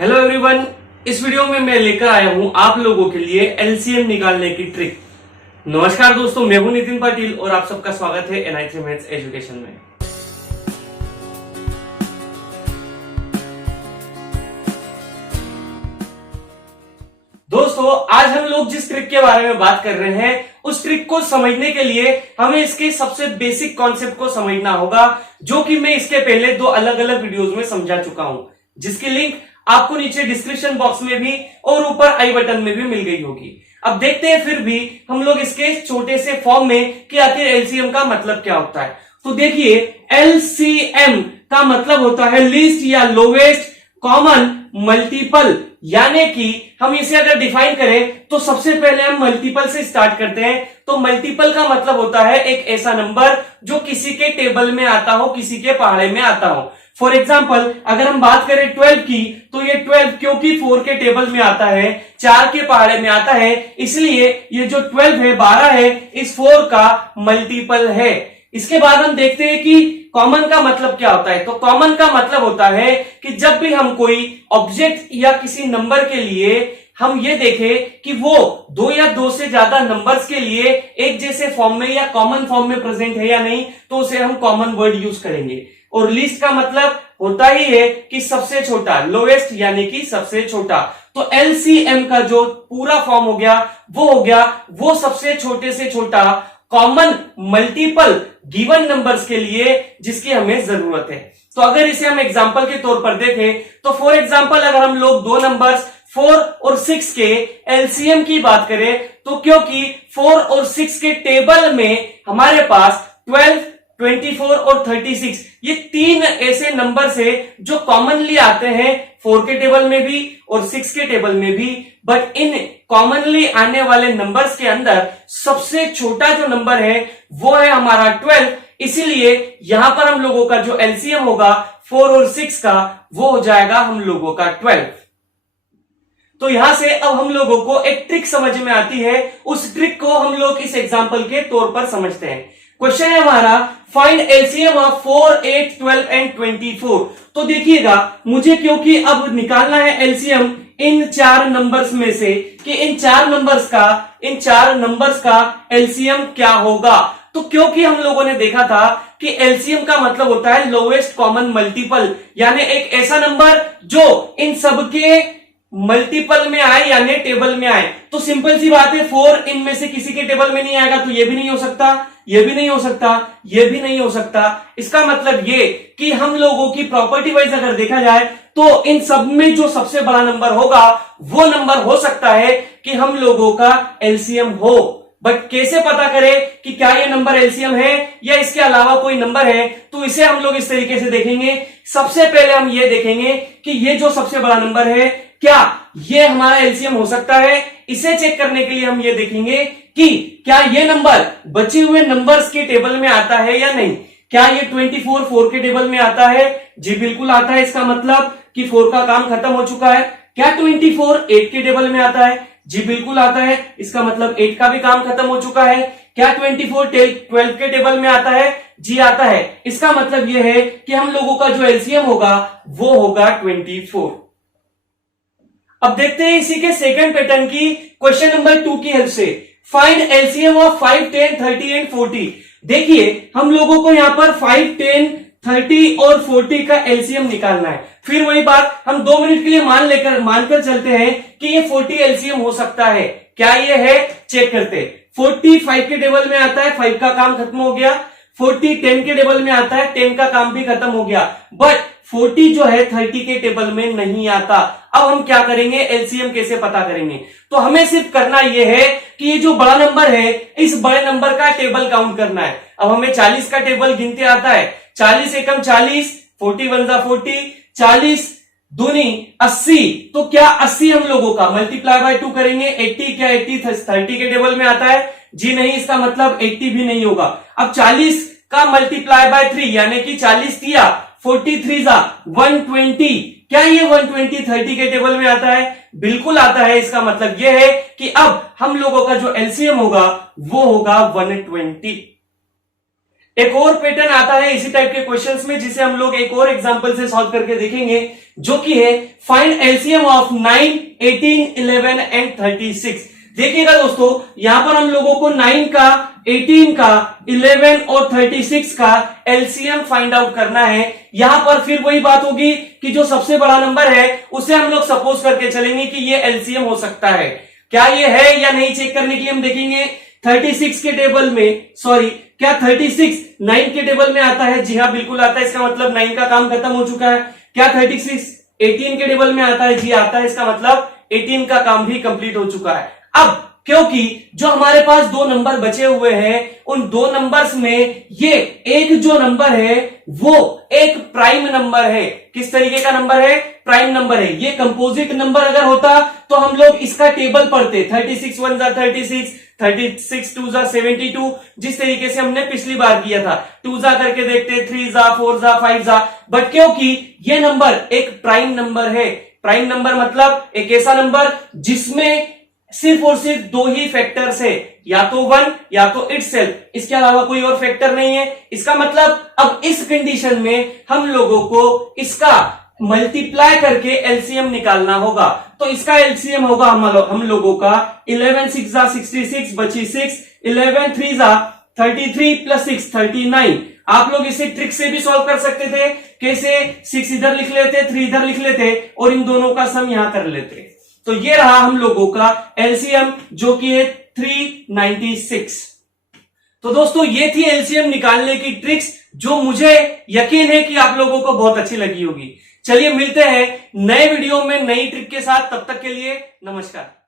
Hello everyone, इस video में मैं लेकर आया हूं आप लोगों के लिए एलसीएम निकालने की ट्रिक। नमस्कार दोस्तों, मैं हूं नितिन पाटिल और आप सबका स्वागत है NI3 मैथ्स एजुकेशन में। दोस्तों, आज हम लोग जिस ट्रिक के बारे में बात कर रहे हैं उस ट्रिक को समझने के लिए हमें इसके सबसे बेसिक कॉन्सेप्ट को समझना होगा, जो कि मैं इसके पहले दो अलग अलग वीडियोस में समझा चुका हूं, जिसकी लिंक आपको नीचे डिस्क्रिप्शन बॉक्स में भी और ऊपर आई बटन में भी मिल गई होगी। अब देखते हैं फिर भी हम लोग इसके छोटे से फॉर्म में कि आखिर एलसीएम का मतलब क्या होता है। तो देखिए, एलसीएम का मतलब होता है लीस्ट या लोवेस्ट कॉमन मल्टीपल, यानी कि हम इसे अगर डिफाइन करें तो सबसे पहले हम मल्टीपल से स्टार्ट करते हैं। तो मल्टीपल का मतलब होता है एक ऐसा नंबर जो किसी के टेबल में आता हो, किसी के पहाड़े में आता हो। फॉर एग्जाम्पल, अगर हम बात करें 12 की, तो ये 12 क्योंकि 4 के टेबल में आता है, 4 के पहाड़े में आता है, इसलिए ये जो 12 है, 12 है, इस 4 का मल्टीपल है। इसके बाद हम देखते हैं कि कॉमन का मतलब क्या होता है। तो कॉमन का मतलब होता है कि जब भी हम कोई ऑब्जेक्ट या किसी नंबर के लिए हम ये देखें कि वो दो या दो से ज्यादा नंबर्स के लिए एक जैसे फॉर्म में या कॉमन फॉर्म में प्रेजेंट है या नहीं, तो उसे हम कॉमन वर्ड यूज करेंगे। और लीस्ट का मतलब होता ही है कि सबसे छोटा, लोएस्ट यानी कि सबसे छोटा। तो एलसीएम का जो पूरा फॉर्म हो गया वो सबसे छोटे से छोटा कॉमन मल्टीपल गिवन नंबर्स के लिए जिसकी हमें जरूरत है। तो अगर इसे हम एग्जांपल के तौर पर देखें, तो फॉर एग्जांपल अगर हम लोग दो नंबर्स 4 और 6 के एलसीएम की बात करें, तो क्योंकि 4 और 6 के टेबल में हमारे पास 12, 24 और 36 ये तीन ऐसे नंबर्स है जो कॉमनली आते हैं 4 के टेबल में भी और 6 के टेबल में भी। बट इन कॉमनली आने वाले नंबर्स के अंदर सबसे छोटा जो नंबर है वो है हमारा 12, इसीलिए यहां पर हम लोगों का जो एलसीएम होगा 4 और 6 का, वो हो जाएगा हम लोगों का 12। तो यहां से अब हम लोगों को एक ट्रिक समझ में आती है, उस ट्रिक को हम लोग इस एग्जांपल के तौर पर समझते हैं। क्वेश्चन है हमारा, फाइंड एलसीएम ऑफ 4, 8, 12 एंड 24। तो देखिएगा, मुझे क्योंकि अब निकालना है एलसीएम इन चार नंबर्स में से कि इन चार नंबर्स का एलसीएम क्या होगा। तो क्योंकि हम लोगों ने देखा था कि एलसीएम का मतलब होता है लोएस्ट कॉमन मल्टीपल, यानी एक ऐसा नंबर जो इन सबके मल्टीपल में आए यानी टेबल में आए। तो सिंपल सी बात है, 4 इनमें से किसी के टेबल में नहीं आएगा, तो ये भी नहीं हो सकता, ये भी नहीं हो सकता, ये भी नहीं हो सकता। इसका मतलब ये कि हम लोगों की प्रॉपर्टी वाइज अगर देखा जाए तो इन सब में जो सबसे बड़ा नंबर होगा वो नंबर हो सकता है कि हम लोगों का एलसीएम हो। बट कैसे पता करें कि क्या ये नंबर एलसीएम है या इसके अलावा कोई नंबर है, तो इसे हम लोग इस तरीके से देखेंगे। सबसे पहले हम ये देखेंगे कि ये जो सबसे बड़ा नंबर है, क्या ये हमारा एलसीएम हो सकता है। इसे चेक करने के लिए हम ये देखेंगे कि क्या ये नंबर बचे हुए नंबर्स के टेबल में आता है या नहीं। क्या ये 24 4 के टेबल में आता है? जी बिल्कुल आता है। इसका मतलब कि 4 का काम खत्म हो चुका है। क्या 24 8 के टेबल में आता है? जी बिल्कुल आता है। इसका मतलब 8 का भी काम खत्म हो चुका है। क्या 24 12 के टेबल में आता है? जी आता है। इसका मतलब यह है कि हम लोगों का जो एलसीएम होगा वो होगा 24। अब देखते हैं इसी के सेकंड पैटर्न की क्वेश्चन नंबर 2 की हेल्प से। Find LCM of 5, 10, 30 and 40। देखिए, हम लोगों को यहां पर 5, 10, 30 और 40 का एलसीएम निकालना है। फिर वही बात, हम 2 मिनट के लिए मानकर चलते हैं कि ये 40 एलसीएम हो सकता है। क्या ये है? चेक करते। 40 5 के टेबल में आता है, 5 का काम खत्म हो गया। 40 10 के टेबल में आता है, 10 का काम भी खत्म हो गया। बट 40 जो है 30 के टेबल में नहीं आता। अब हम क्या करेंगे? एलसीएम कैसे पता करेंगे? तो हमें सिर्फ करना यह है कि ये जो बड़ा नंबर है, इस बड़े नंबर का टेबल काउंट करना है। अब हमें 40 का टेबल गिनते आता है। 40 एकम 40, 40 1 40, 40 दूनी 80। तो क्या 80 हम लोगों का मल्टीप्लाई बाय 2 करेंगे? 80 क्या 80 30 के टेबल में आता है? जी नहीं, इसका मतलब 80 भी नहीं होगा। अब 40 का मल्टीप्लाई बाय 3 यानी कि 40 दिया, 43 120। क्या ये 120 30 के टेबल में आता है? बिल्कुल आता है। इसका मतलब यह है कि अब हम लोगों का जो एलसीएम होगा वो होगा 120। एक और पैटर्न आता है इसी टाइप के क्वेश्चंस में, जिसे हम लोग एक और एग्जांपल से सॉल्व करके देखेंगे, जो कि है फाइंड एलसीएम ऑफ 9, 18, 11 एंड 36। देखिएगा दोस्तों, यहां पर हम लोगों को 9 का, 18 का, 11 और 36 का एलसीएम फाइंड आउट करना है। यहां पर फिर वही बात होगी कि जो सबसे बड़ा नंबर है उसे हम लोग सपोज करके चलेंगे कि ये एलसीएम हो सकता है। क्या ये है या नहीं चेक करने के लिए हम देखेंगे 36 के टेबल में, सॉरी क्या 36 9 के टेबल में आता है? जी हाँ, बिल्कुल आता है। इसका मतलब 9 का काम खत्म हो चुका है। क्या 36 18 के टेबल में आता है? जी आता है। इसका मतलब 18 का काम भी कंप्लीट हो चुका है। अब क्योंकि जो हमारे पास दो नंबर बचे हुए हैं, उन दो नंबर्स में ये एक जो नंबर है वो एक प्राइम नंबर है। किस तरीके का नंबर है? प्राइम नंबर है। ये कंपोजिट नंबर अगर होता तो हम लोग इसका टेबल पढ़ते, 36 1 जा 36, 36 2 जा 72, जिस तरीके से हमने पिछली बार किया था। 2 जा करके देखते, 3 जा 4 जा 5 जा। बट क्योंकि ये नंबर एक प्राइम नंबर है, प्राइम नंबर मतलब एक ऐसा नंबर जिसमें सिर्फ और सिर्फ दो ही फैक्टर्स है, या तो 1 या तो इटसेल्फ, इसके अलावा कोई और फैक्टर नहीं है। इसका मतलब अब इस कंडीशन में हम लोगों को इसका मल्टीप्लाई करके एलसीएम निकालना होगा। तो इसका एलसीएम होगा हम लोगों का 11 6 जा 66 बची 6, 11 3 जा 33 प्लस 6 39। आप लोग इसे ट्रिक से भी सॉल्व कर सकते थे। कैसे? 6 इधर लिख लेते, 3 इधर लिख लेते और इन दोनों का सम यहां कर लेते। तो ये रहा हम लोगों का एलसीएम, जो कि है 396। तो दोस्तों ये थी एलसीएम निकालने की ट्रिक्स, जो मुझे यकीन है कि आप लोगों को बहुत अच्छी लगी होगी। चलिए मिलते हैं नए वीडियो में नई ट्रिक के साथ, तब तक के लिए नमस्कार।